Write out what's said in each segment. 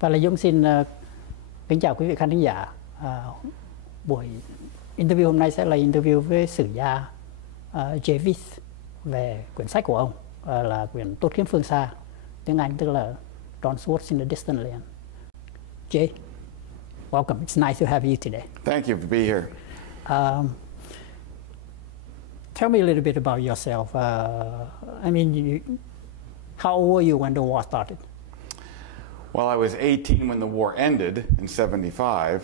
Và là Dũng xin kính chào quý vị khán thính giả. Buổi interview hôm nay sẽ là interview với sử gia Veith về quyển sách của ông là quyển Tuốt, Kiếm, Phương xa, tiếng Anh tức là Tuốt in the Distant Land. Jay, welcome. It's nice to have you today. Thank you for being here. Tell me a little bit about yourself. How old were you when the war started? Well, I was 18 when the war ended in '75,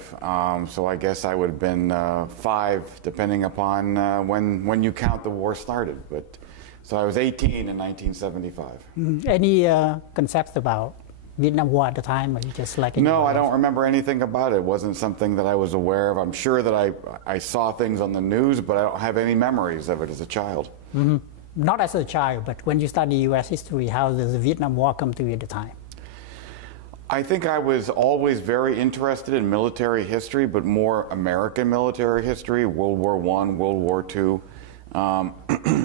so I guess I would have been 5, depending upon when you count the war started. But so I was 18 in 1975. Any concepts about Vietnam War at the time, or you just like? No, I don't remember anything about it. It wasn't something that I was aware of. I'm sure that I saw things on the news, but I don't have any memories of it as a child. Not as a child, but when you study U.S. history, how does the Vietnam War come to you at the time? I think I was always very interested in military history, but more American military history, World War I, World War II.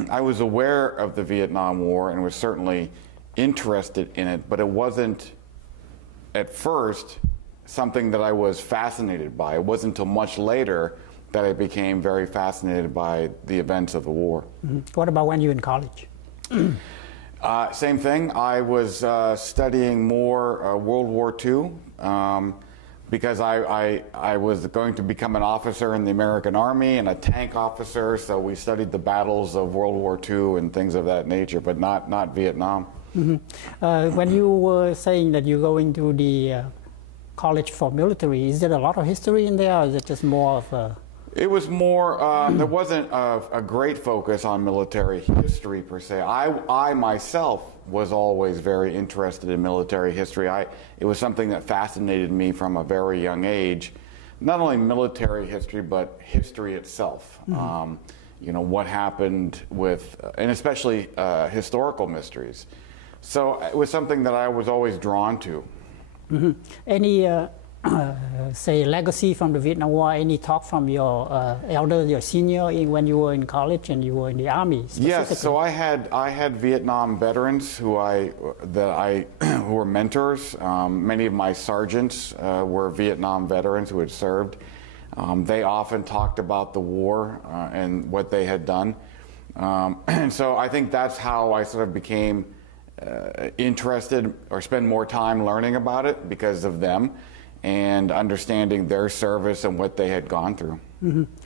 I was aware of the Vietnam War and was certainly interested in it, but it wasn't, at first, something that I was fascinated by. It wasn't until much later that I became very fascinated by the events of the war. What about when you were in college? Same thing. I was studying more World War II because I was going to become an officer in the American Army and a tank officer, so we studied the battles of World War II and things of that nature, but not Vietnam. When you were saying that you're going to the college for military, is there a lot of history in there, or is it just more of a... It was more, there wasn't a great focus on military history per se. I myself was always very interested in military history. It was something that fascinated me from a very young age. Not only military history, but history itself. You know, what happened with, and especially historical mysteries. So it was something that I was always drawn to. Any say legacy from the Vietnam War, any talk from your elder, your senior when you were in college and you were in the Army? Yes, so I had Vietnam veterans who were mentors. Many of my sergeants were Vietnam veterans who had served. They often talked about the war and what they had done. And so I think that's how I sort of became interested or spend more time learning about it because of them and understanding their service and what they had gone through.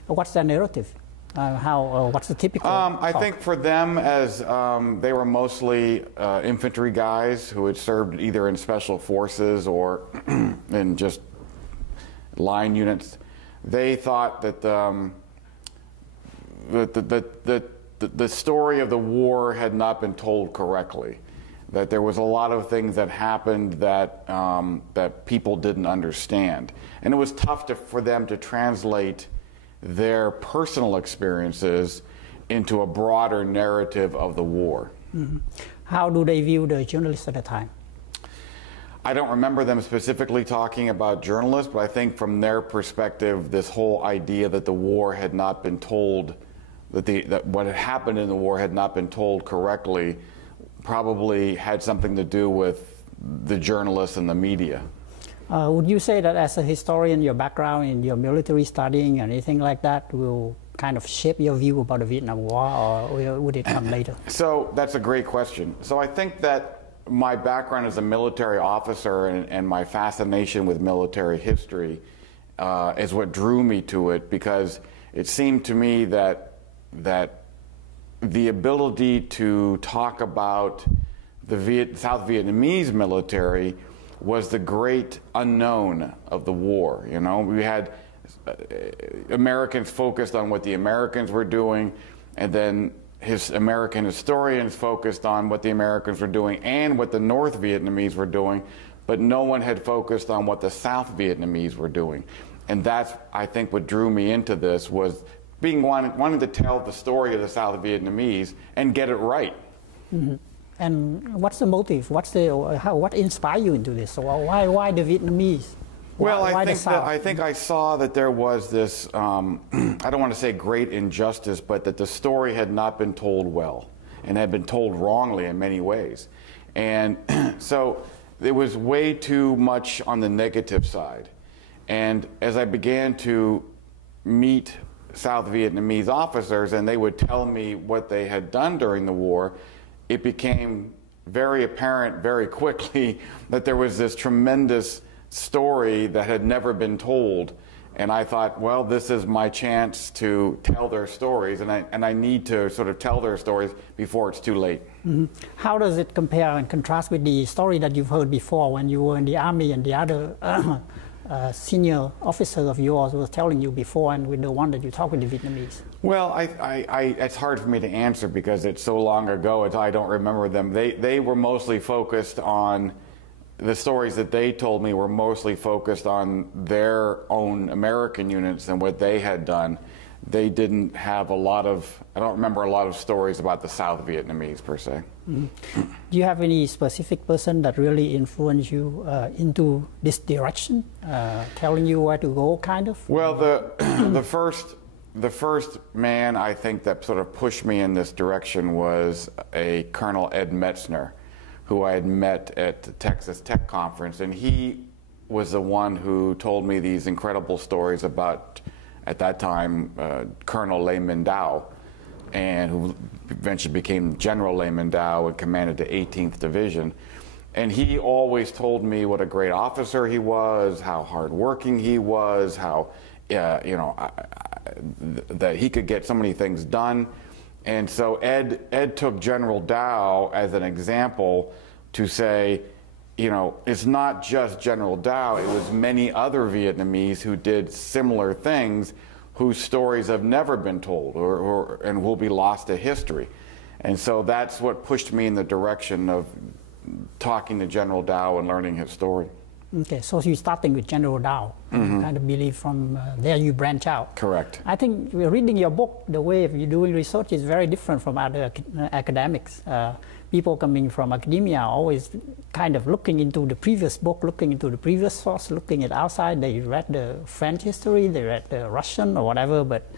What's their narrative? What's the typical I think for them, as they were mostly infantry guys who had served either in special forces or in just line units, they thought that the story of the war had not been told correctly. That there was a lot of things that happened that that people didn't understand, and it was tough for them to translate their personal experiences into a broader narrative of the war. How do they view the journalists at the time? I don't remember them specifically talking about journalists, but I think from their perspective, this whole idea that the war had not been told, that what had happened in the war had not been told correctly, probably had something to do with the journalists and the media. Would you say that as a historian, your background in your military studying and anything like that will kind of shape your view about the Vietnam War, or would it come later? So that's a great question. So I think that my background as a military officer and my fascination with military history is what drew me to it, because it seemed to me that the ability to talk about the South Vietnamese military was the great unknown of the war. You know, we had Americans focused on what the Americans were doing, and then American historians focused on what the Americans were doing and what the North Vietnamese were doing, but no one had focused on what the South Vietnamese were doing. And that's, I think, what drew me into this, was wanting to tell the story of the South Vietnamese and get it right. And what's the motive? What inspired you into this? So why the Vietnamese? Well, I think I saw that there was this, I don't want to say great injustice, but that the story had not been told well and had been told wrongly in many ways. And so it was way too much on the negative side. And as I began to meet South Vietnamese officers and they would tell me what they had done during the war, it became very apparent very quickly that there was this tremendous story that had never been told. And I thought, well, this is my chance to tell their stories, and I need to sort of tell their stories before it's too late. Mm-hmm. How does it compare and contrast with the story that you've heard before when you were in the Army and the other senior officer of yours was telling you before, and with the one that you talked with the Vietnamese? Well, it's hard for me to answer because it's so long ago, I don't remember them. They were mostly focused on, the stories that they told me were mostly focused on their own American units and what they had done. They didn't have a lot of, I don't remember a lot of stories about the South Vietnamese per se. Mm-hmm. Do you have any specific person that really influenced you into this direction, telling you where to go, kind of? Well, the first man I think that sort of pushed me in this direction was a Colonel Ed Metzner, who I had met at the Texas Tech Conference, and he was the one who told me these incredible stories about, at that time, Colonel Lê Minh Dao, and who eventually became General Lê Minh Dao and commanded the 18th Division. And he always told me what a great officer he was, how hardworking he was, how that he could get so many things done. And so Ed took General Dao as an example to say, it's not just General Dao, it was many other Vietnamese who did similar things whose stories have never been told and will be lost to history. And so that's what pushed me in the direction of talking to General Dao and learning his story. Okay, so you're starting with General Dao, and kind of believe from there you branch out. Correct. I think reading your book, the way you're doing research is very different from other academics. People coming from academia are always kind of looking into the previous book, looking into the previous source, looking at outside. They read the French history, they read the Russian or whatever, but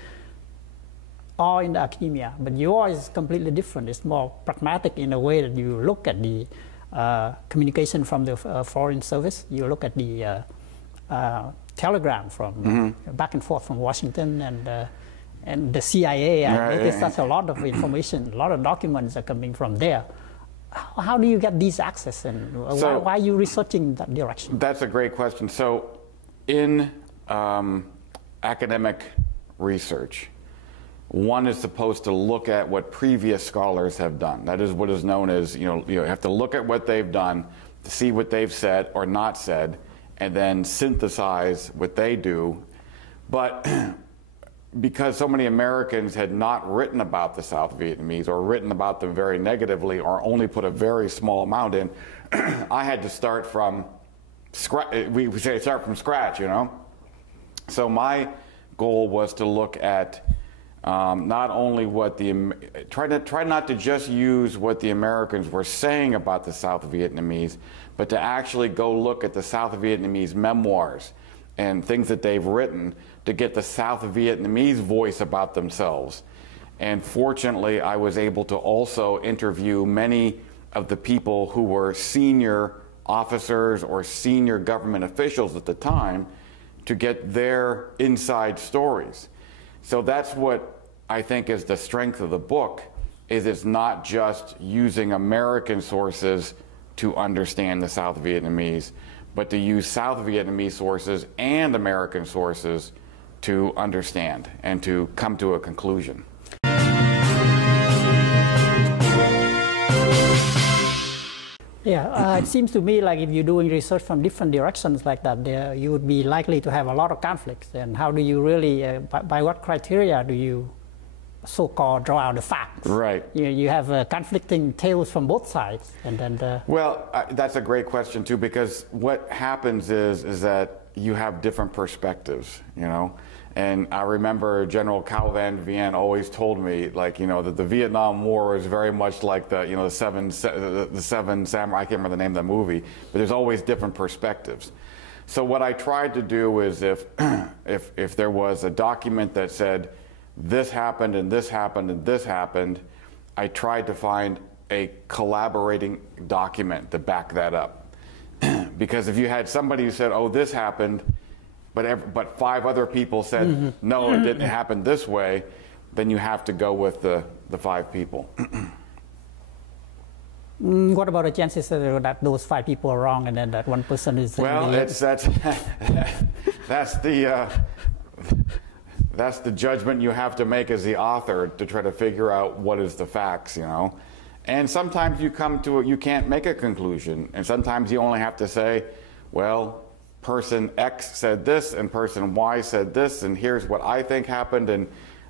all in the academia. But yours is completely different. It's more pragmatic in a way that you look at the communication from the Foreign Service. You look at the telegram from back and forth from Washington and the CIA. I noticed that a lot of information, a lot of documents are coming from there. How do you get these access, and why are you researching that direction? That's a great question. So in academic research, one is supposed to look at what previous scholars have done. That is what is known as, you have to look at what they've done to see what they've said or not said, and then synthesize what they do. But because so many Americans had not written about the South Vietnamese or written about them very negatively or only put a very small amount in, I had to start from scratch. We say start from scratch, So my goal was to look at not only what try not to just use what the Americans were saying about the South Vietnamese, but to actually go look at the South Vietnamese memoirs and things that they've written to get the South Vietnamese voice about themselves. And fortunately, I was able to also interview many of the people who were senior officers or senior government officials at the time to get their inside stories. So that's what I think is the strength of the book, is it's not just using American sources to understand the South Vietnamese, but to use South Vietnamese sources and American sources to understand and to come to a conclusion. Yeah, it seems to me like if you're doing research from different directions like that, you would be likely to have a lot of conflicts. And how do you really, by what criteria do you so-called draw out the facts? Right. You have conflicting tales from both sides. And then well, that's a great question too, because what happens is that you have different perspectives, And I remember General Cao Van Vien always told me, that the Vietnam War was very much like the seven samurai. I can't remember the name of the movie, but there's always different perspectives. So what I tried to do is, if there was a document that said this happened and this happened and this happened, I tried to find a collaborating document to back that up. Because if you had somebody who said, oh, this happened, but 5 other people said, no, it didn't happen this way, then you have to go with the 5 people. What about the chances that those 5 people are wrong and then that one person is... Well, that's the judgment you have to make as the author to try to figure out what is the facts, you know. And sometimes you come to it, you can't make a conclusion. And sometimes you only have to say, well, person X said this and person Y said this, and here's what I think happened,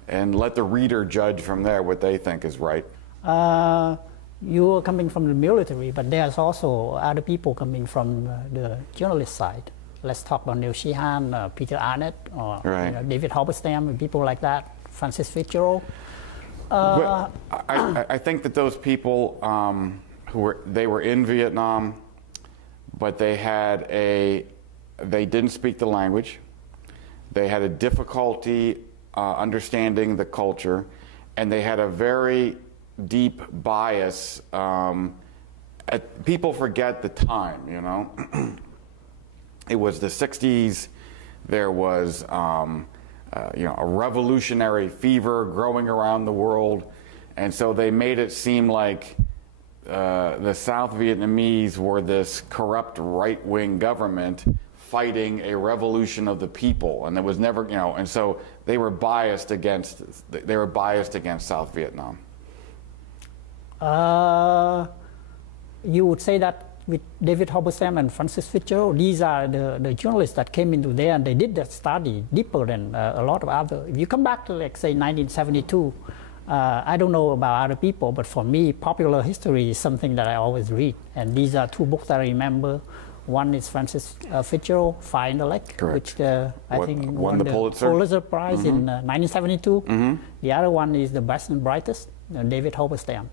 and let the reader judge from there what they think is right. You're coming from the military, but there's also other people coming from the journalist side. Let's talk about Neil Sheehan, Peter Arnett, or David Halberstam, and people like that, Francis Fitzgerald. I think that those people they were in Vietnam, but they didn't speak the language. They had a difficulty understanding the culture, and they had a very deep bias. People forget the time, you know. It was the 60s. There was a revolutionary fever growing around the world, and so they made it seem like the South Vietnamese were this corrupt right-wing government fighting a revolution of the people, and there was never, you know, and so they were biased against South Vietnam. You would say that with David Halberstam and Francis Fitzgerald, these are the journalists that came into there and they did that study deeper than a lot of other. If you come back to, like, say, 1972, I don't know about other people, but for me, popular history is something that I always read. And these are 2 books that I remember. One is Francis Fitzgerald, Fire in the Lake, which I think won the Pulitzer Prize in 1972. The other one is The Best and Brightest, David Halberstam.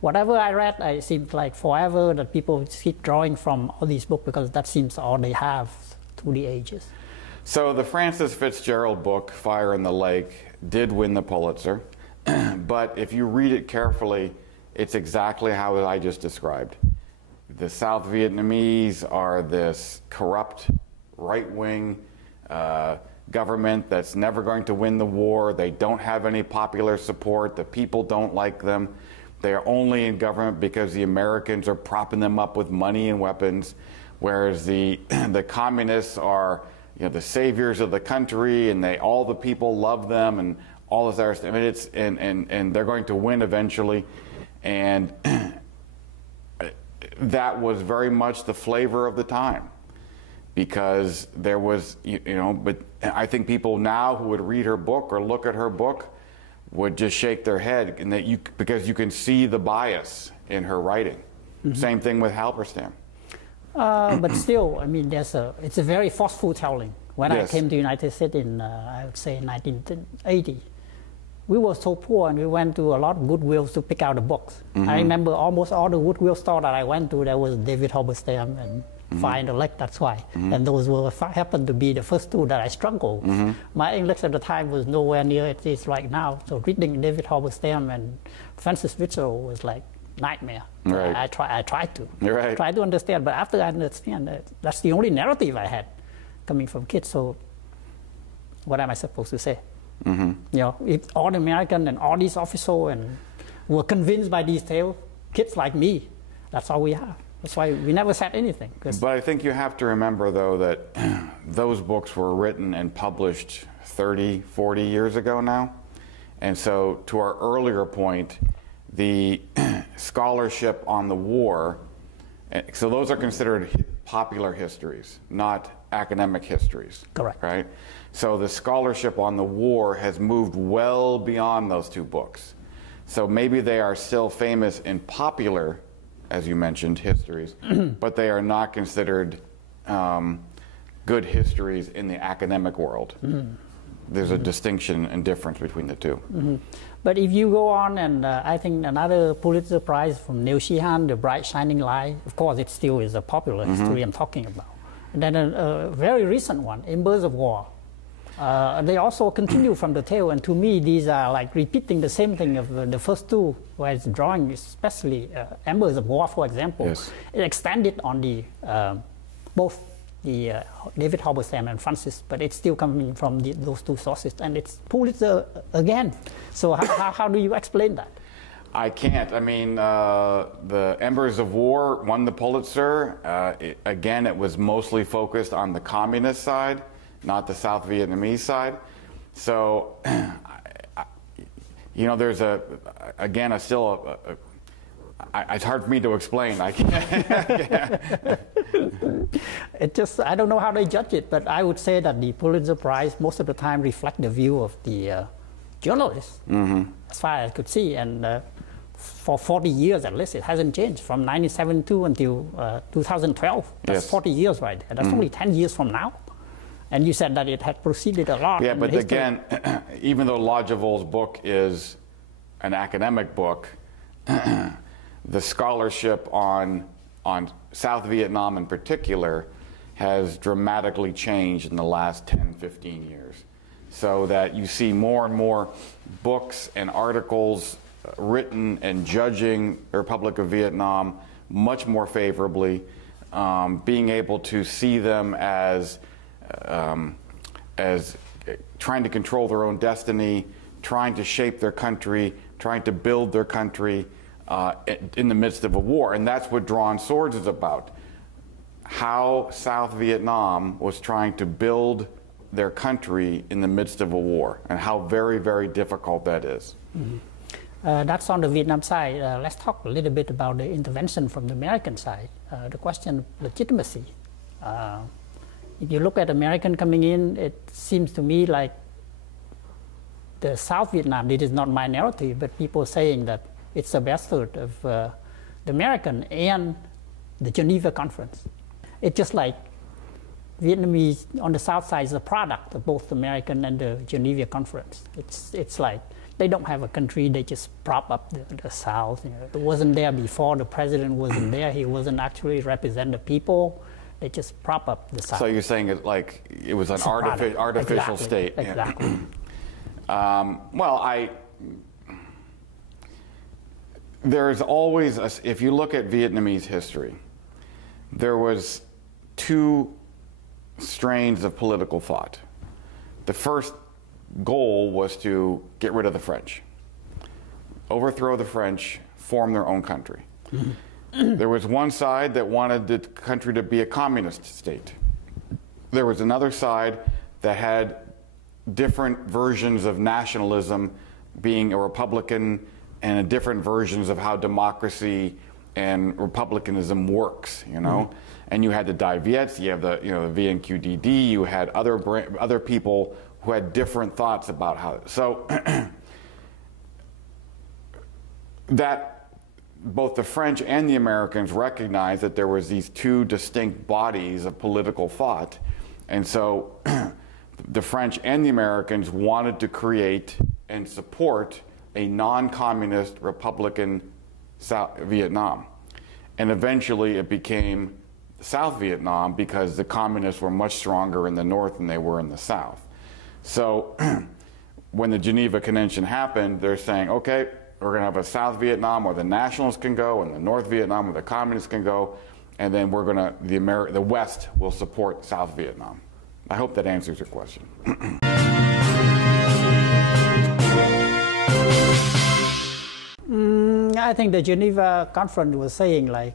Whatever I read, it seems like forever that people keep drawing from all these books because that seems all they have through the ages. So the Francis Fitzgerald book, Fire in the Lake, did win the Pulitzer. But if you read it carefully, it's exactly how I just described. The South Vietnamese are this corrupt, right-wing government that's never going to win the war. They don't have any popular support. The people don't like them. They are only in government because the Americans are propping them up with money and weapons, whereas the communists are, you know, the saviors of the country, and all the people love them, and all this other stuff. I mean, and they're going to win eventually, and that was very much the flavor of the time, because there was, you know. But I think people now who would read her book or look at her book would just shake their head, and because you can see the bias in her writing. Same thing with Halberstam. But still, I mean, it's a very forceful telling. When I came to the United States in, I would say, 1980, we were so poor, and we went to a lot of Goodwills to pick out the books. I remember almost all the Goodwill store that I went to, there was David Halberstam and Fire in the Lake, that's why. And those happened to be the first 2 that I struggled. My English at the time was nowhere near it is right now. So reading David Halberstam and Francis Fitzgerald was like nightmare. Right. I tried to. Right. Try to understand, but after I understand, that's the only narrative I had coming from kids. So what am I supposed to say? You know, if all the Americans and all these officers were convinced by these tales, kids like me, that's all we have. That's why we never said anything. But I think you have to remember, though, that those books were written and published 30, 40 years ago now. And so to our earlier point, the scholarship on the war, so those are considered popular histories, not academic histories. Correct. Right? So the scholarship on the war has moved well beyond those 2 books. So maybe they are still famous in popular, as you mentioned, histories, but they are not considered good histories in the academic world. There's a distinction and difference between the 2. But if you go on, and I think another Pulitzer Prize from Neil Sheehan, The Bright Shining Light, of course it still is a popular history I'm talking about. And then a very recent one, Embers of War. They also continue from the tale, and to me these are like repeating the same thing of the first 2, where it's drawing, especially Embers of War, for example. It extended on the both the David Halberstam and Francis, but it's still coming from those two sources, and it's Pulitzer again. So how do you explain that? I can't. I mean, the Embers of War won the Pulitzer. Again, it was mostly focused on the communist side, not the South Vietnamese side. So, you know, there's it's hard for me to explain. I can't. I don't know how they judge it, but I would say that the Pulitzer Prize most of the time reflect the view of the journalists, as far as I could see. And for 40 years at least, it hasn't changed from 1972 until 2012. That's 40 years right there. That's only 10 years from now. And you said that it had proceeded a lot. Yeah, but again, even though Lodgevold's book is an academic book, the scholarship on South Vietnam in particular has dramatically changed in the last 10, 15 years. So that you see more and more books and articles written and judging the Republic of Vietnam much more favorably, being able to see them as trying to control their own destiny, trying to shape their country, trying to build their country in the midst of a war. And that's what Drawn Swords is about. How South Vietnam was trying to build their country in the midst of a war, and how very, very difficult that is. That's on the Vietnam side. Let's talk a little bit about the intervention from the American side. The question of legitimacy. If you look at American coming in, it seems to me like the South Vietnam, it is not my narrative, but people saying that it's a bastard of the American and the Geneva Conference. It's just like Vietnamese on the South side is a product of both the American and the Geneva Conference. It's like they don't have a country, they just prop up the South. You know, it wasn't there before, the president wasn't there, he wasn't actually represent the people. They just prop up the South. So you're saying it like it was an artificial state. Exactly. Well, there's always, if you look at Vietnamese history, there was two strains of political thought. The first goal was to get rid of the French, overthrow the French, form their own country. There was one side that wanted the country to be a communist state. There was another side that had different versions of nationalism, being a Republican, and different versions of how democracy and republicanism works, you know. And you had the Die Viets, you have the VNQDD, you had other people who had different thoughts about how. So that both the French and the Americans recognized that there was these two distinct bodies of political thought, and so the French and the Americans wanted to create and support a non-communist Republican South Vietnam. And eventually it became South Vietnam because the communists were much stronger in the north than they were in the south. So when the Geneva Convention happened, they're saying, okay, we're going to have a South Vietnam where the nationalists can go and the North Vietnam where the communists can go, and then we're going to, the West will support South Vietnam. I hope that answers your question. I think the Geneva Conference was saying like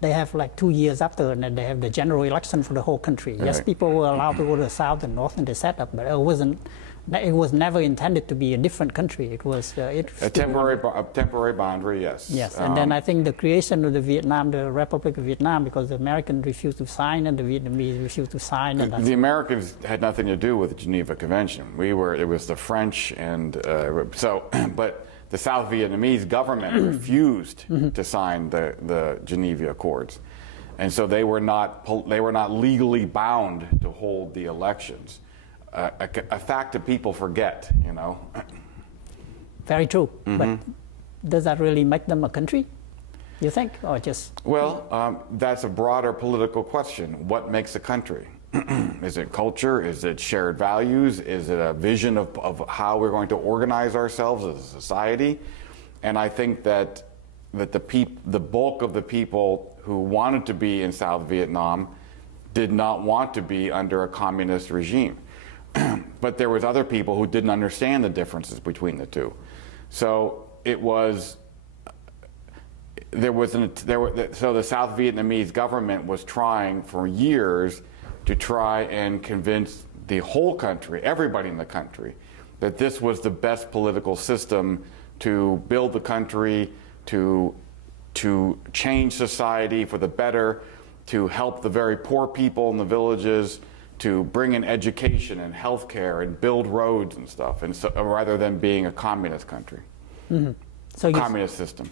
they have like 2 years after, and then they have the general election for the whole country. Right. Yes, people were allowed to go to the south and north and the setup, but it was never intended to be a different country. It was a temporary boundary, yes. Yes, and then I think the creation of the Republic of Vietnam, because the Americans refused to sign and the Vietnamese refused to sign. And the Americans had nothing to do with the Geneva Convention. It was the French, and but the South Vietnamese government refused to sign the Geneva Accords, and so they were not legally bound to hold the elections. A fact that people forget, you know. Very true. But does that really make them a country, you think, or just? Well, that's a broader political question. What makes a country? Is it culture? Is it shared values? Is it a vision of how we're going to organize ourselves as a society? And I think that the bulk of the people who wanted to be in South Vietnam did not want to be under a communist regime. But there was other people who didn't understand the differences between the two. So it was, so the South Vietnamese government was trying for years to try and convince the whole country, everybody in the country, that this was the best political system to build the country, to change society for the better, to help the very poor people in the villages, to bring in education and healthcare and build roads and stuff, and so, rather than being a communist country, so communist system.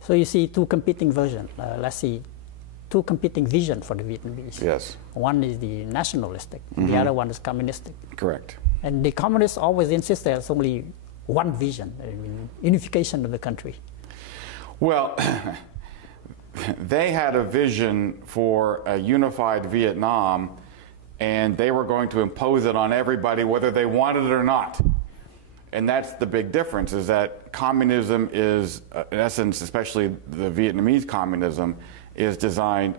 So you see two competing versions. Let's see, two competing visions for the Vietnamese. Yes. One is the nationalistic, and the other one is communistic. Correct. And the communists always insist there's only one vision, I mean, unification of the country. Well, they had a vision for a unified Vietnam, and they were going to impose it on everybody whether they wanted it or not. And that's the big difference, is that communism is, in essence, especially the Vietnamese communism, is designed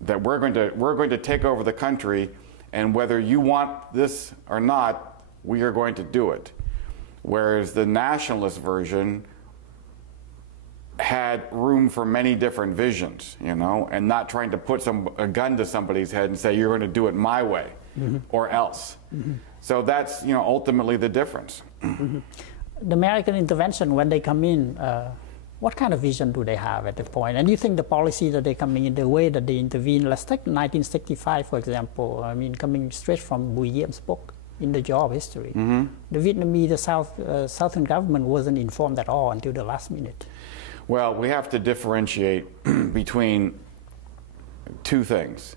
that we're going to take over the country, and whether you want this or not, we are going to do it. Whereas the nationalist version had room for many different visions, you know, and not trying to put a gun to somebody's head and say, you're going to do it my way or else. So that's, you know, ultimately the difference. The American intervention, when they come in, what kind of vision do they have at the point? And do you think the policy that they're coming in, the way that they intervene, let's take 1965, for example, I mean, coming straight from Bùi Diệm book, In the Job History. The Vietnamese, the Southern government wasn't informed at all until the last minute. Well, we have to differentiate between two things.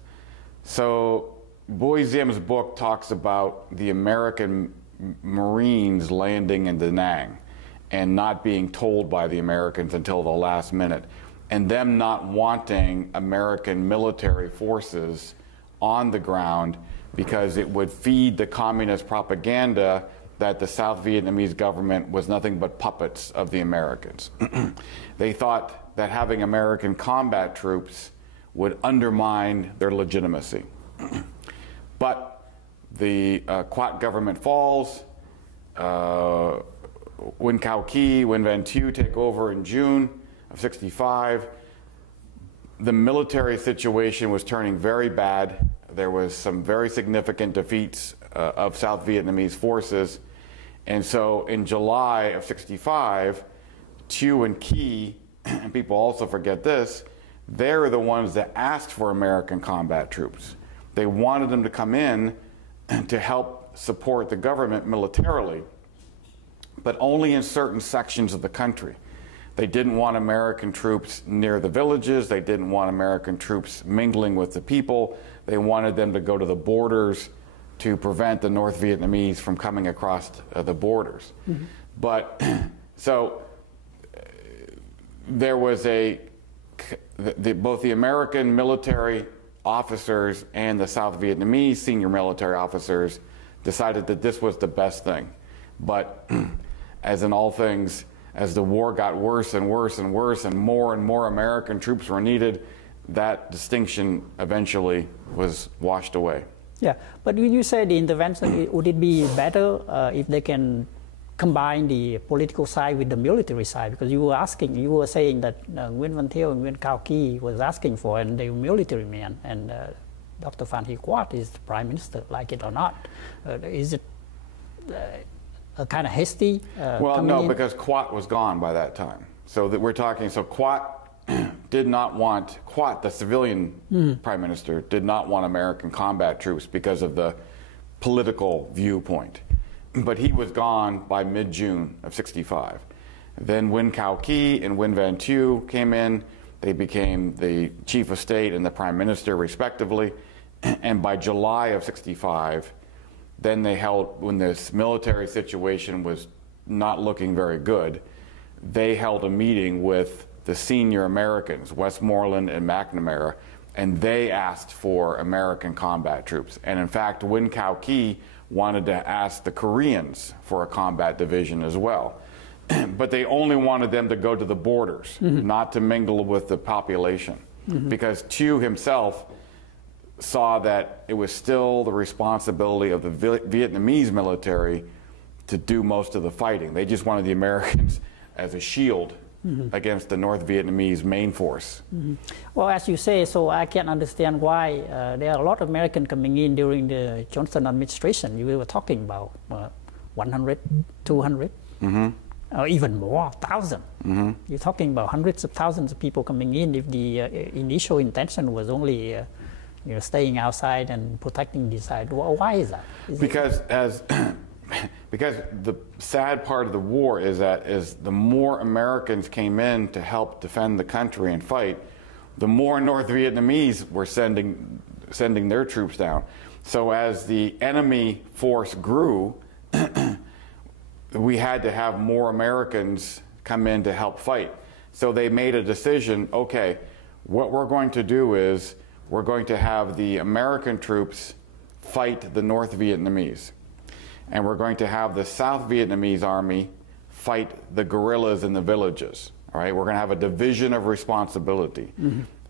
So Bùi Diệm book talks about the American Marines landing in Da Nang and not being told by the Americans until the last minute, and them not wanting American military forces on the ground because it would feed the communist propaganda that the South Vietnamese government was nothing but puppets of the Americans. They thought that having American combat troops would undermine their legitimacy. But the Quat government falls, Nguyen Cao Ky, Nguyen Van Thieu take over in June of '65. The military situation was turning very bad. There was some very significant defeats of South Vietnamese forces. And so in July of '65, Thieu and Ky, and people also forget this, they're the ones that asked for American combat troops. They wanted them to come in to help support the government militarily, but only in certain sections of the country. They didn't want American troops near the villages. They didn't want American troops mingling with the people. They wanted them to go to the borders to prevent the North Vietnamese from coming across the borders. But so there was both the American military officers and the South Vietnamese senior military officers decided that this was the best thing. But as in all things, as the war got worse and worse and worse and more American troops were needed, that distinction eventually was washed away. Yeah, but when you say the intervention, would it be better if they can combine the political side with the military side? Because you were saying that Nguyen Van Thieu and Nguyen Cao Ky was asking for, and they were military men, and Dr. Phan Huy Quat is the prime minister, like it or not. Is it a kind of hasty? Well, no, because Quat was gone by that time. So that we're talking, so Quat did not want, Quat, the civilian prime minister, did not want American combat troops because of the political viewpoint. But he was gone by mid-June of '65. Then Nguyen Cao Ky and Nguyen Van Thieu came in. They became the chief of state and the prime minister, respectively. And by July of '65, then they held, when this military situation was not looking very good, they held a meeting with the senior Americans, Westmoreland and McNamara, and they asked for American combat troops. And in fact, Nguyen Cao Ky wanted to ask the Koreans for a combat division as well. But they only wanted them to go to the borders, not to mingle with the population. Because Thieu himself saw that it was still the responsibility of the Vietnamese military to do most of the fighting. They just wanted the Americans as a shield against the North Vietnamese main force. Well, as you say, so I can understand why there are a lot of Americans coming in during the Johnson administration. You were talking about 100, 200, or even more, 1,000. You're talking about hundreds of thousands of people coming in if the initial intention was only staying outside and protecting the side. Why is that? Because the sad part of the war is that the more Americans came in to help defend the country and fight, the more North Vietnamese were sending their troops down. So as the enemy force grew, we had to have more Americans come in to help fight. So they made a decision, okay, what we're going to do is we're going to have the American troops fight the North Vietnamese. And we're going to have the South Vietnamese army fight the guerrillas in the villages. All right, we're going to have a division of responsibility.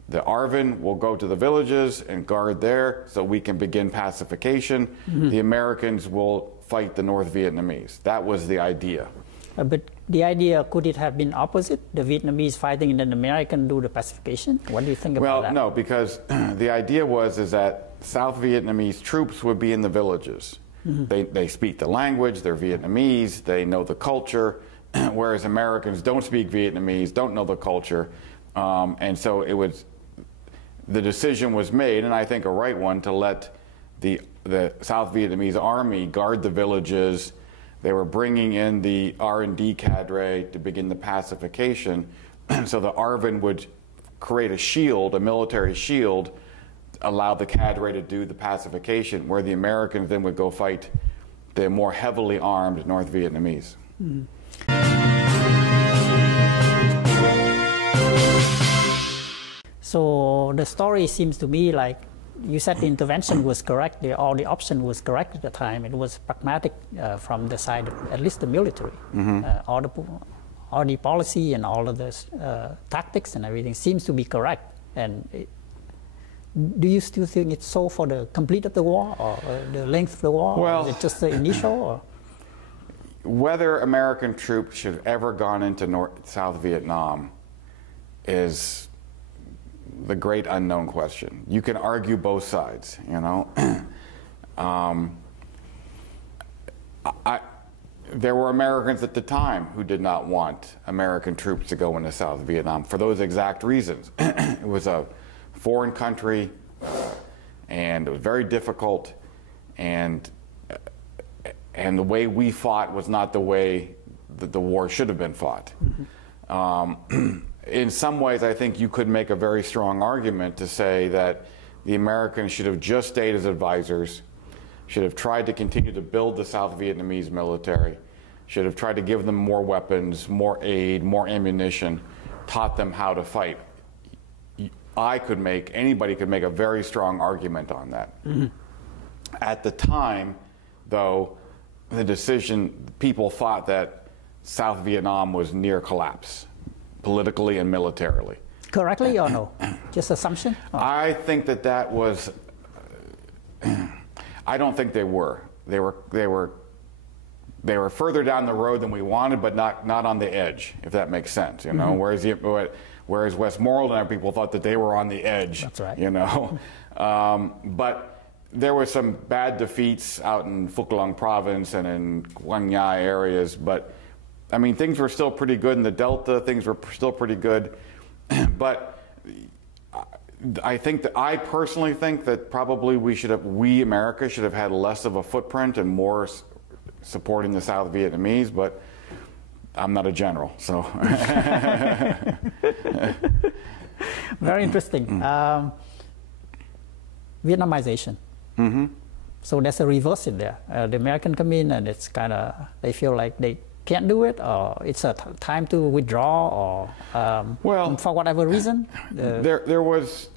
The ARVN will go to the villages and guard there so we can begin pacification. The Americans will fight the North Vietnamese. That was the idea. But the idea, could it have been opposite? The Vietnamese fighting and then the American do the pacification? What do you think about that? Well, no, because the idea was that South Vietnamese troops would be in the villages. They speak the language, they're Vietnamese, they know the culture, whereas Americans don't speak Vietnamese, don't know the culture. And so the decision was made, and I think a right one, to let the South Vietnamese army guard the villages. They were bringing in the R&D cadre to begin the pacification. So the ARVN would create a shield, a military shield, allow the cadre to do the pacification, where the Americans then would go fight the more heavily armed North Vietnamese. So the story seems to me like you said the intervention was correct, or the option was correct at the time. It was pragmatic from the side of at least the military. All the policy and all of the tactics and everything seems to be correct. And do you still think it's so for the complete of the war, or the length of the war? Well, or is it just the initial? Or? Whether American troops should have ever gone into South Vietnam is the great unknown question. You can argue both sides, you know. There were Americans at the time who did not want American troops to go into South Vietnam for those exact reasons. It was a foreign country, and it was very difficult, and the way we fought was not the way that the war should have been fought. In some ways, I think you could make a very strong argument to say that the Americans should have just stayed as advisors, should have tried to continue to build the South Vietnamese military, should have tried to give them more weapons, more aid, more ammunition, taught them how to fight. Anybody could make a very strong argument on that. At the time, though, people thought that South Vietnam was near collapse, politically and militarily. Correctly or no? Just assumption? Or? I think that was. I don't think they were. They were further down the road than we wanted, but not on the edge, if that makes sense. You know, whereas Westmoreland and people thought that they were on the edge. That's right. You know, but there were some bad defeats out in Phuc Long province and in Quang Nhai areas, but I mean, things were still pretty good in the Delta. Things were still pretty good, but I personally think that probably America should have had less of a footprint and more supporting the South Vietnamese. But I'm not a general, so. Very interesting. Vietnamization. So there's a reverse in there. The American come in and it's kind of, they feel like they can't do it, or it's a time to withdraw, or well, for whatever reason. There was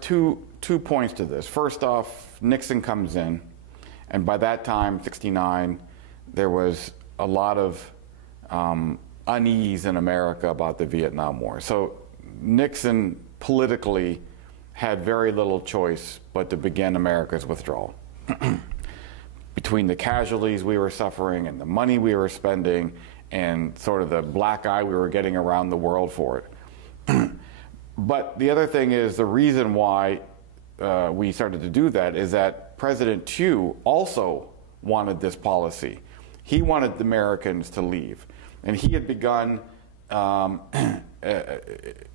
two points to this. First off, Nixon comes in, and by that time, '69, there was a lot of unease in America about the Vietnam War. So Nixon politically had very little choice but to begin America's withdrawal. Between the casualties we were suffering and the money we were spending and sort of the black eye we were getting around the world for it. But the other thing is, the reason why we started to do that is that President Tuốt also wanted this policy. He wanted the Americans to leave. And he had begun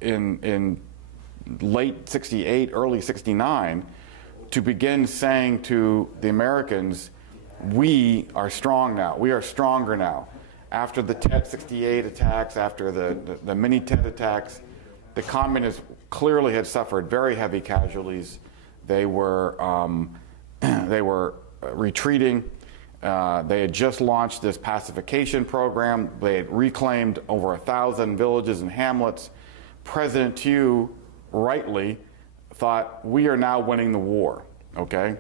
in late 68, early 69, to begin saying to the Americans, we are strong now. We are stronger now. After the Tet 68 attacks, after the mini Tet attacks, the communists clearly had suffered very heavy casualties. They were retreating. They had just launched this pacification program. They had reclaimed over 1,000 villages and hamlets. President Tuốt rightly thought, we are now winning the war, okay?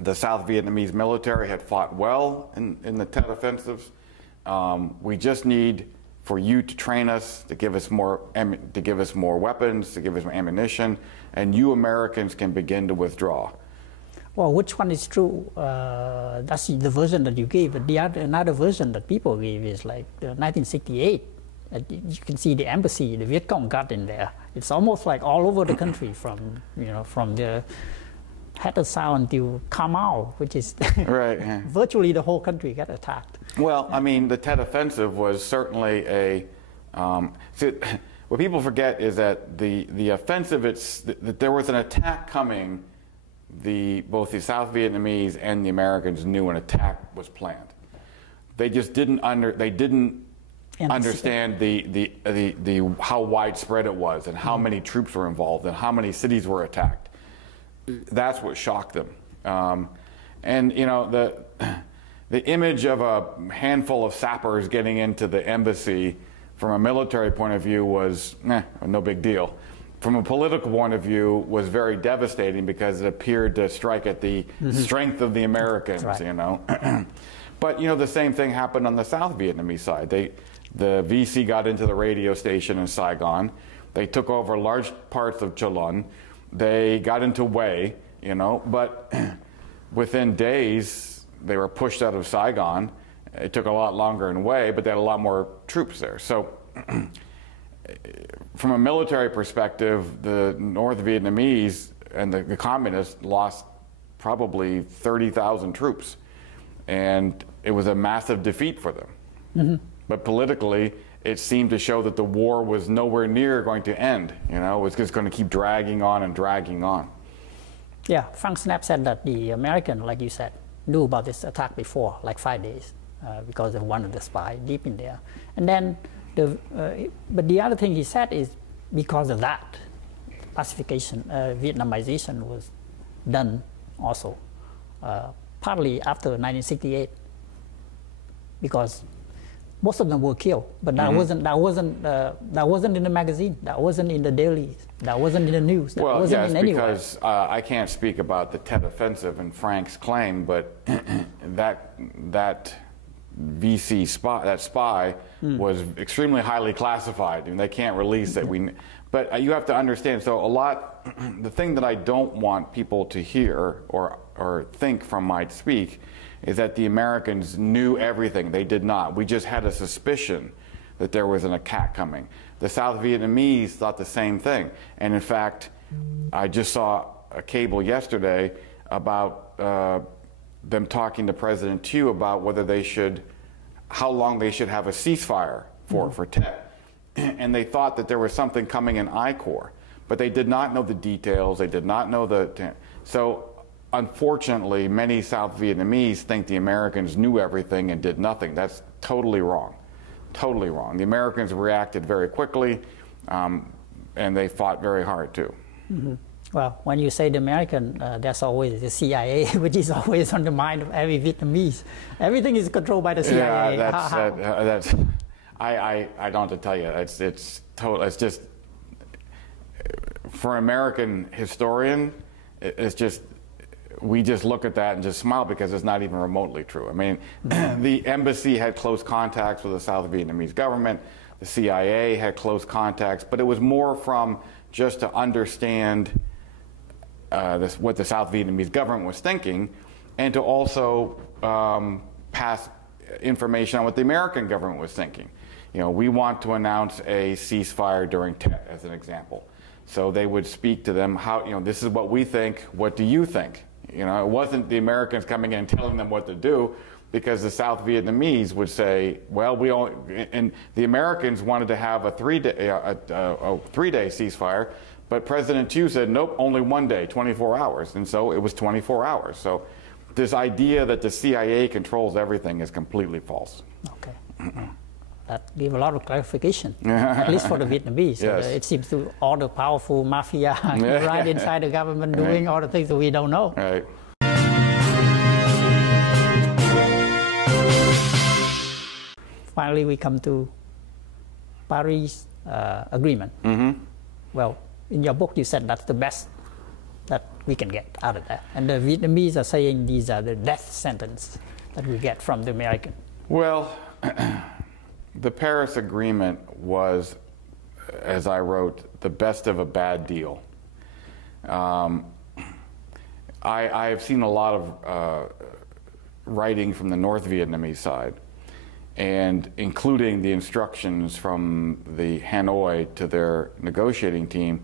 The South Vietnamese military had fought well in the Tet offensives. We just need for you to train us, to give us more weapons, to give us more ammunition, and you Americans can begin to withdraw. Well, which one is true? That's the version that you gave. But another version that people gave is like 1968. You can see the embassy, the Viet Cong got in there. It's almost like all over the country, from the Hatter Sound until Cà Mau, which is right. Yeah. Virtually the whole country got attacked. Well, I mean, the Tet offensive was certainly a. What people forget is that the offensive, that there was an attack coming. Both the South Vietnamese and the Americans knew an attack was planned. They just didn't understand how widespread it was and how many troops were involved and how many cities were attacked. That's what shocked them. And you know, the image of a handful of sappers getting into the embassy from a military point of view was no big deal. From a political point of view, was very devastating because it appeared to strike at the strength of the Americans, right. You know. But you know, the same thing happened on the South Vietnamese side. The VC got into the radio station in Saigon. They took over large parts of Cha Lon. They got into Hue, you know, but within days they were pushed out of Saigon. It took a lot longer in Hue, but they had a lot more troops there. So from a military perspective, the North Vietnamese and the communists lost probably 30,000 troops. And it was a massive defeat for them. But politically, it seemed to show that the war was nowhere near going to end. You know, it was just going to keep dragging on and dragging on. Yeah, Frank Snap said that the American, like you said, knew about this attack before, like 5 days, because of one of the spies deep in there. And then, but the other thing he said is because of that, pacification, Vietnamization was done also, partly after 1968, because most of them were killed, but that wasn't in the magazine, that wasn't in the dailies, that wasn't in the news, that wasn't in anywhere. Because I can't speak about the Tet offensive and Frank's claim, but that VC spy was extremely highly classified, and they can't release it. But you have to understand. So the thing that I don't want people to hear or think from my speak is that the Americans knew everything. They did not. We just had a suspicion that there was an attack coming. The South Vietnamese thought the same thing. And in fact, I just saw a cable yesterday about them talking to President Tuốt about how long they should have a ceasefire for Tet. And they thought that there was something coming in I Corps, but they did not know the details. They did not know so unfortunately, many South Vietnamese think the Americans knew everything and did nothing. That's totally wrong. Totally wrong. The Americans reacted very quickly, and they fought very hard too. Well, when you say the American, there's always the CIA, which is always on the mind of every Vietnamese. Everything is controlled by the CIA. Yeah, I don't have to tell you. It's total. It's just, for an American historian, it's just, we just look at that and just smile because it's not even remotely true. I mean, the embassy had close contacts with the South Vietnamese government. The CIA had close contacts, but it was more from just to understand what the South Vietnamese government was thinking, and to also pass information on what the American government was thinking. You know, we want to announce a ceasefire during Tet, as an example. So they would speak to them, how, you know, this is what we think, what do you think? You know, it wasn't the Americans coming in and telling them what to do, because the South Vietnamese would say, well, we only, and the Americans wanted to have a three-day ceasefire, but President Tuốt said, nope, only 1 day, 24 hours. And so it was 24 hours. So this idea that the CIA controls everything is completely false. Okay. That gives a lot of clarification, at least for the Vietnamese. Yes. It seems to all the powerful mafia right inside the government doing all the things that we don't know. Right. Finally, we come to Paris Agreement. Mm-hmm. Well, in your book, you said that's the best that we can get out of that. And the Vietnamese are saying these are the death sentence that we get from the American. Well, the Paris Agreement was, as I wrote, the best of a bad deal. I have seen a lot of writing from the North Vietnamese side, and including the instructions from the Hanoi to their negotiating team.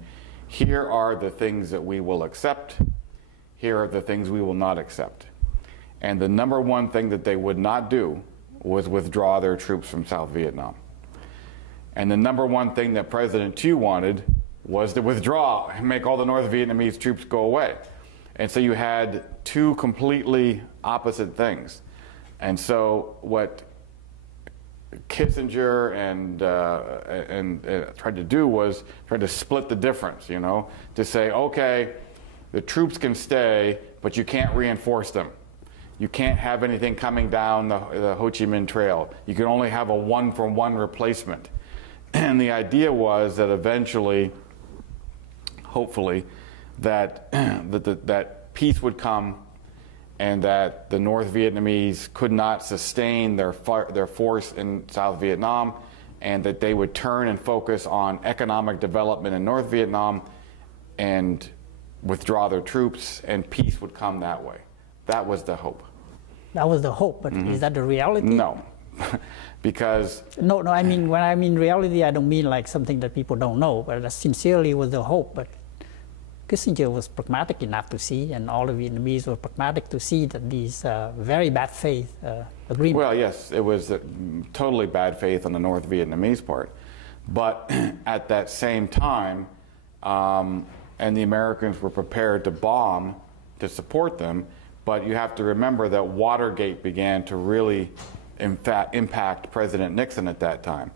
Here are the things that we will accept. Here are the things we will not accept. And the number one thing that they would not do was withdraw their troops from South Vietnam. And the number one thing that President Tuốt wanted was to withdraw and make all the North Vietnamese troops go away. And so you had two completely opposite things. And so what Kissinger and tried to do was try to split the difference, you know, to say, okay, the troops can stay, but you can't reinforce them. You can't have anything coming down the Ho Chi Minh Trail. You can only have a one-for-one replacement. And the idea was that eventually, hopefully, that that peace would come, and that the North Vietnamese could not sustain their force in South Vietnam, and that they would turn and focus on economic development in North Vietnam and withdraw their troops, and peace would come that way. That was the hope. That was the hope, but is that the reality? No, because... No, I mean, when I mean reality, I don't mean like something that people don't know, but that sincerely was the hope. But Kissinger was pragmatic enough to see, and all the Vietnamese were pragmatic to see that these very bad faith agreements. Well, yes, it was totally bad faith on the North Vietnamese part. But at that same time, and the Americans were prepared to bomb to support them, but you have to remember that Watergate began to really impact President Nixon at that time.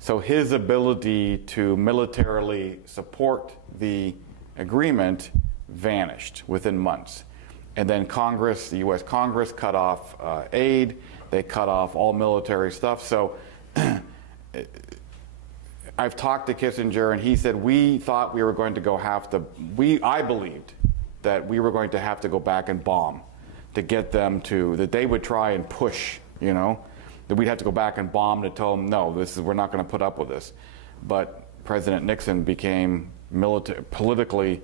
So his ability to militarily support the agreement vanished within months. And then Congress, the U.S. Congress, cut off aid. They cut off all military stuff. So I've talked to Kissinger, and he said, we thought we were going to I believed that we were going to have to go back and bomb to get them to, that they would try and push, you know, that we'd have to go back and bomb to tell them, no, we're not going to put up with this. But President Nixon became politically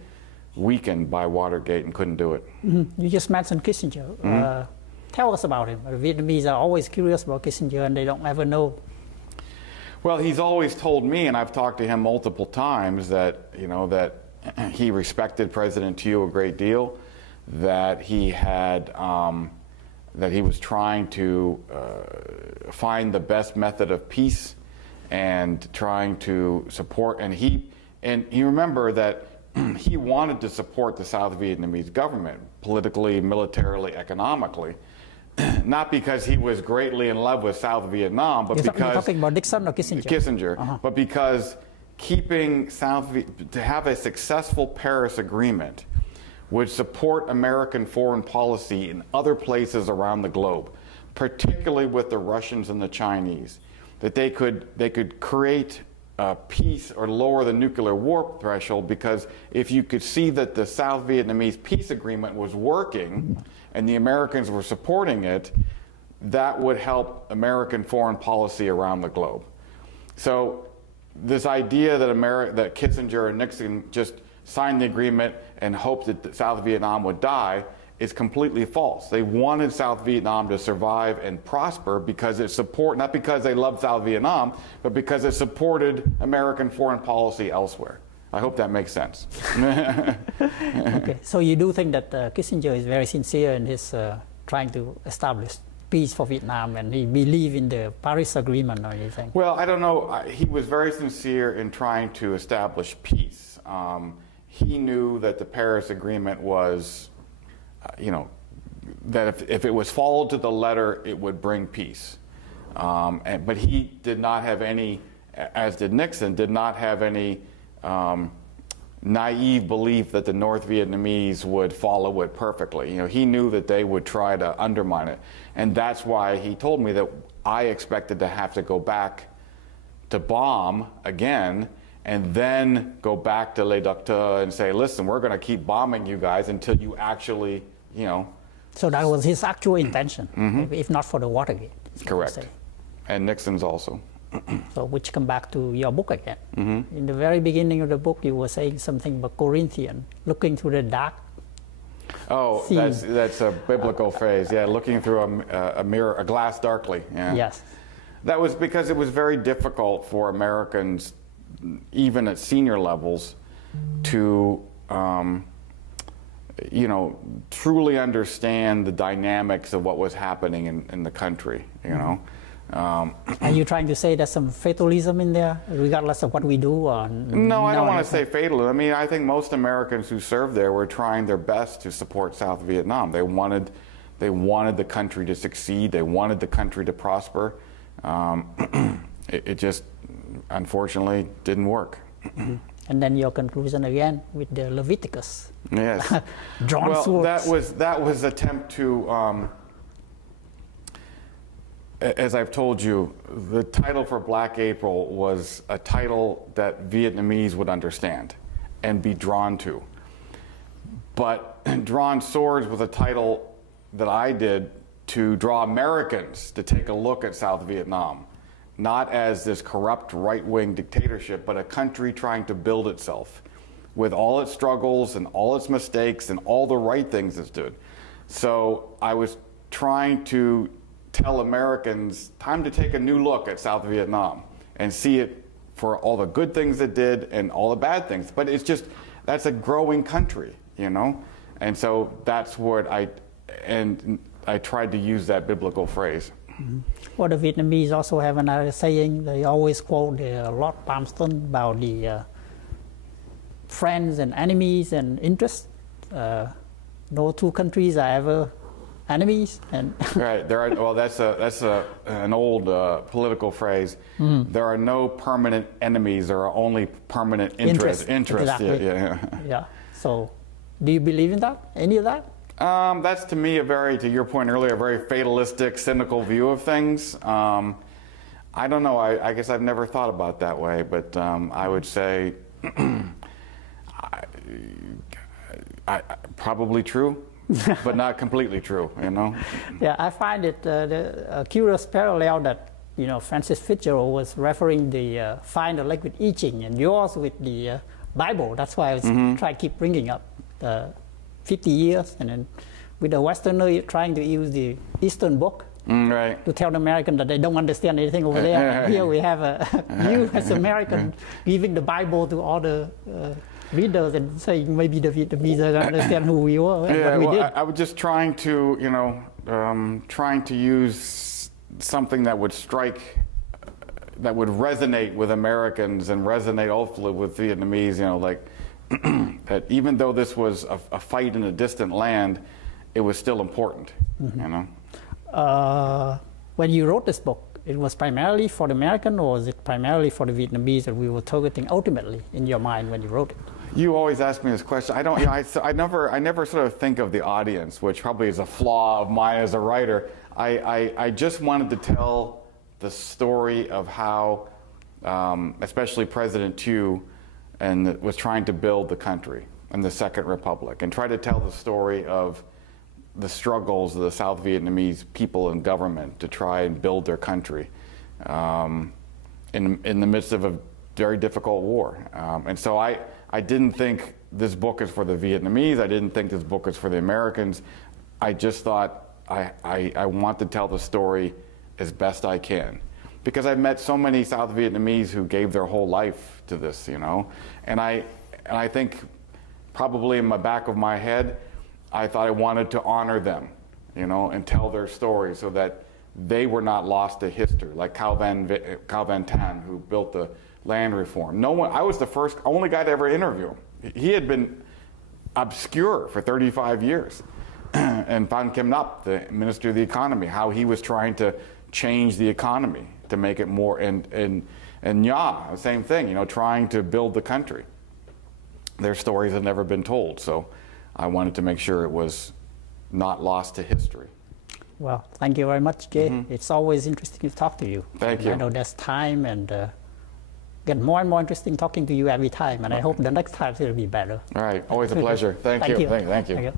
weakened by Watergate and couldn't do it. Mm-hmm. You just mentioned Kissinger. Tell us about him. The Vietnamese are always curious about Kissinger, and they don't ever know. Well, he's always told me, and I've talked to him multiple times, that, you know, that he respected President Tuốt a great deal, that he had, that he was trying to find the best method of peace and trying to support, and you remember that he wanted to support the South Vietnamese government politically, militarily, economically, not because he was greatly in love with South Vietnam, but because... You're talking about Nixon or Kissinger? Kissinger, but because keeping to have a successful Paris Agreement would support American foreign policy in other places around the globe, particularly with the Russians and the Chinese, that they could create peace or lower the nuclear war threshold, because if you could see that the South Vietnamese peace agreement was working and the Americans were supporting it, that would help American foreign policy around the globe. So this idea that Kissinger and Nixon just signed the agreement and hoped that South Vietnam would die is completely false. They wanted South Vietnam to survive and prosper because not because they loved South Vietnam, but because it supported American foreign policy elsewhere. I hope that makes sense. Okay, so you do think that Kissinger is very sincere in his trying to establish peace for Vietnam, and he believed in the Paris Agreement or anything? Well, I don't know. He was very sincere in trying to establish peace. He knew that the Paris Agreement was, that if it was followed to the letter, it would bring peace. But he did not have any, as did Nixon, did not have any naive belief that the North Vietnamese would follow it perfectly. He knew that they would try to undermine it. And that's why he told me that I expected to have to go back to bomb again and then go back to Les Docteurs and say, listen, we're going to keep bombing you guys until you actually, So that was his actual intention, if not for the Watergate. Correct. And Nixon's also. So which come back to your book again. In the very beginning of the book, you were saying something about Corinthian, looking through the dark. Oh, that's a biblical phrase. Yeah, looking through a mirror, a glass darkly. Yeah. Yes. That was because it was very difficult for Americans, even at senior levels, to truly understand the dynamics of what was happening in the country. Are you trying to say there's some fatalism in there, regardless of what we do? Or no, I don't want to say fatalism. I mean, I think most Americans who served there were trying their best to support South Vietnam. They wanted the country to succeed. They wanted the country to prosper. It just, unfortunately, didn't work. And then your conclusion again with the Leviticus. Yes. Drawn swords. That was attempt to. As I've told you, the title for Black April was a title that Vietnamese would understand and be drawn to. But Drawn Swords was a title that I did to draw Americans to take a look at South Vietnam, not as this corrupt right-wing dictatorship, but a country trying to build itself with all its struggles and all its mistakes and all the right things it's doing. So I was trying to tell Americans, time to take a new look at South Vietnam and see it for all the good things it did and all the bad things. But it's just, that's a growing country, And so that's what I tried to use that biblical phrase. Well, the Vietnamese also have another saying. They always quote Lord Palmerston about the friends and enemies and interests. No two countries are ever enemies. And right. That's an old political phrase. There are no permanent enemies. There are only permanent interests. Exactly. Yeah. So, do you believe in that? Any of that? That's to me to your point earlier, a very fatalistic, cynical view of things. I don't know. I guess I've never thought about it that way, but I would say probably true, but not completely true. Yeah, I find it a curious parallel that Francis Fitzgerald was referring the find the lake with I Ching, and yours with the Bible. That's why I was trying to keep bringing up 50 years, and then with the Westerner trying to use the Eastern book to tell the American that they don't understand anything over there. And here we have you as American giving the Bible to all the readers and saying maybe the Vietnamese don't understand who we were and what we did. I was just trying to, trying to use something that would that would resonate with Americans and resonate hopefully with Vietnamese, that even though this was a fight in a distant land, it was still important, When you wrote this book, it was primarily for the American, or was it primarily for the Vietnamese that we were targeting ultimately in your mind when you wrote it? You always ask me this question. I don't. I never sort of think of the audience, which probably is a flaw of mine as a writer. I just wanted to tell the story of how, especially President Thieu, was trying to build the country and the Second Republic, and try to tell the story of the struggles of the South Vietnamese people and government to try and build their country. in the midst of a very difficult war. And so I didn't think this book is for the Vietnamese. I didn't think this book is for the Americans. I just thought I want to tell the story as best I can. Because I've met so many South Vietnamese who gave their whole life to this, you know. And I think probably in the back of my head, I thought I wanted to honor them, you know, and tell their story so that they were not lost to history, like Cao Van Tan, who built the land reform. No one, I was the only guy to ever interview him. He had been obscure for 35 years. And Phan Kim Nap, the Minister of the Economy, how he was trying to change the economy to make it more, and Nha, the same thing, you know, trying to build the country. Their stories have never been told, so I wanted to make sure it was not lost to history. Well, thank you very much, Jay. It's always interesting to talk to you. Thank you. I know there's time, and get more and more interesting talking to you every time, and I hope the next time it will be better. All right, always a pleasure. Thank you. Thank you.